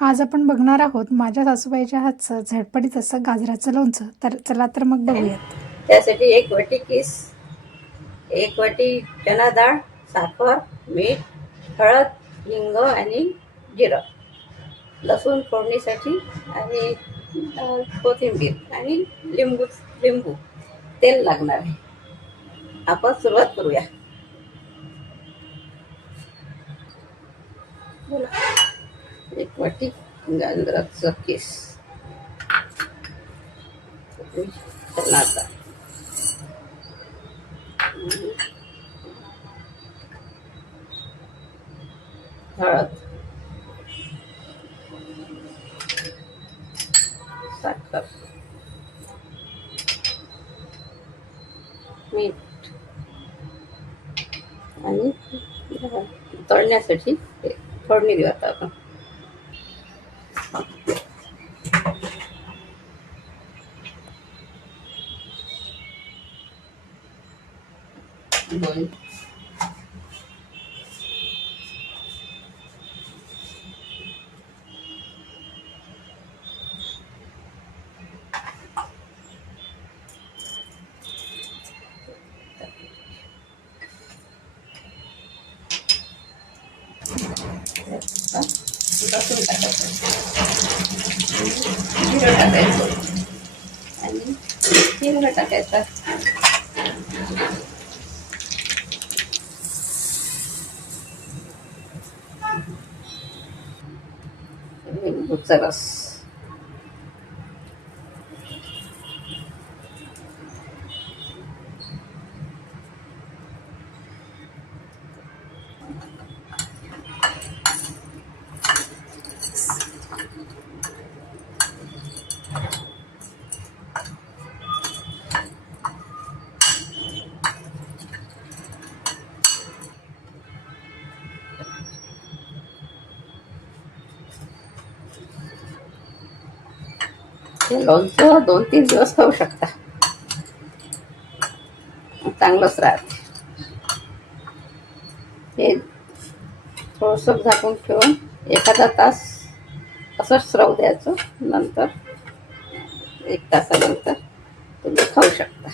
आज आपण बघणार आहोत माझ्या सासूबाईच्या हातचं झटपटीत असं गाजराचं लोणचं. तर चला तर मग बघूयात. त्यासाठी एक वाटी किस एक वाटी चना डाळ साखर मीठ हळद हिंग आणि जिरं. लसूण फोडणीसाठी आणि कोथिंबीर आणि लिंबू लिंबू. तेल लागणार आहे. आपण सुरुवात करूया. बोला. एक वाटी गाजराचं केस चना हळद साखर मीठ आणि तळण्यासाठी फोडणी देऊ आता आपण दोन लसूण टाकायचं जिरं टाकायचं आणि हिंग टाकायचा लिंबूचा रस हे लोणचं दोन तीन दिवस खाऊ शकता चांगलंच राहते. हे थोडस झाकून ठेवून एखादा तास असंच राहू द्यायचं. नंतर एक तासानंतर तुम्ही खाऊ शकता.